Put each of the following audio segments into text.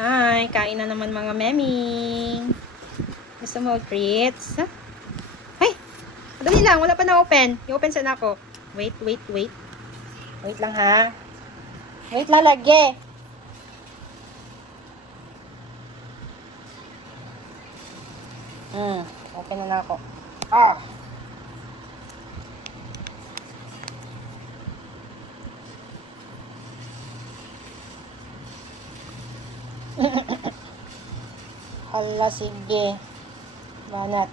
Hi, kain na naman mga meming. Gusto mo treats? Ay, dali lang, wala pa na-open. I-open sana ako. Wait. Wait lang ha. Wait lang lagi. Open na ako. Hala, sige. Banat.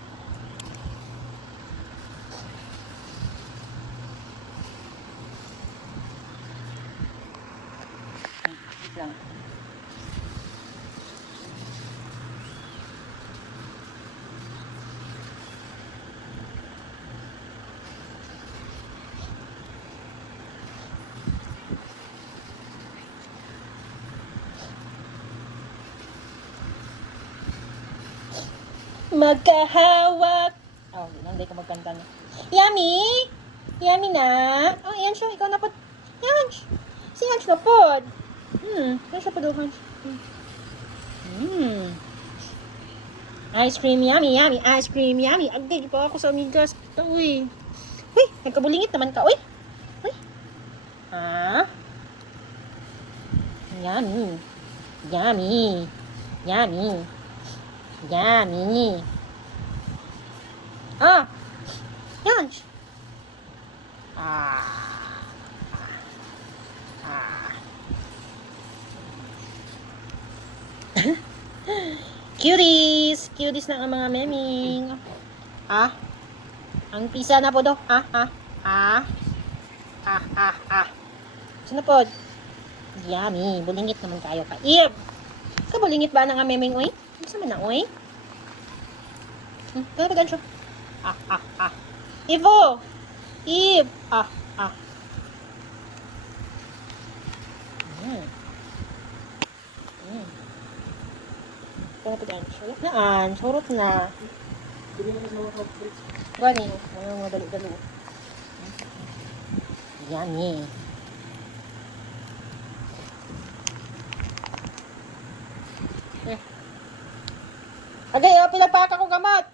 Wait lang. Magkahawak. Hindi ko magkanta na. Yummy! Yummy na. Ayan siya. Ikaw na po. Yan. Si Hans na po. Yan siya po daw, Hans. Ice cream, yummy. Ice cream, yummy. Agay, pa ako sa amigas. Uy, nagkabulingit naman ka. Uy. Yummy. Yummy. Yummy. Yummy. Yan. Cuties. Cuties na ang mga meming. Ang pisa na po do. Sinapod. Yummy. Bulingit naman kayo ka. Ib. Kabulingit ba na nga meming, uy? Isa man na, uy? Kaya pa siya. Ivo! Ib! Kaya pa siya. Naan, surot na. Gani, mga dalo-dalo. Yummy. Agay, pinagpaka ko gamot.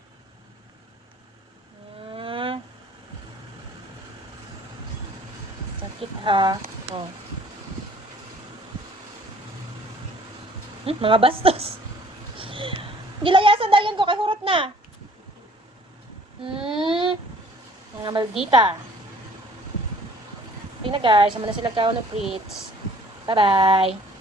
Sakit ha. Mga bastos. Gilayasan dayon ko kay hurot na. Mga maldita. Okay na guys, sama na sila kaon ng treats. Bye-bye.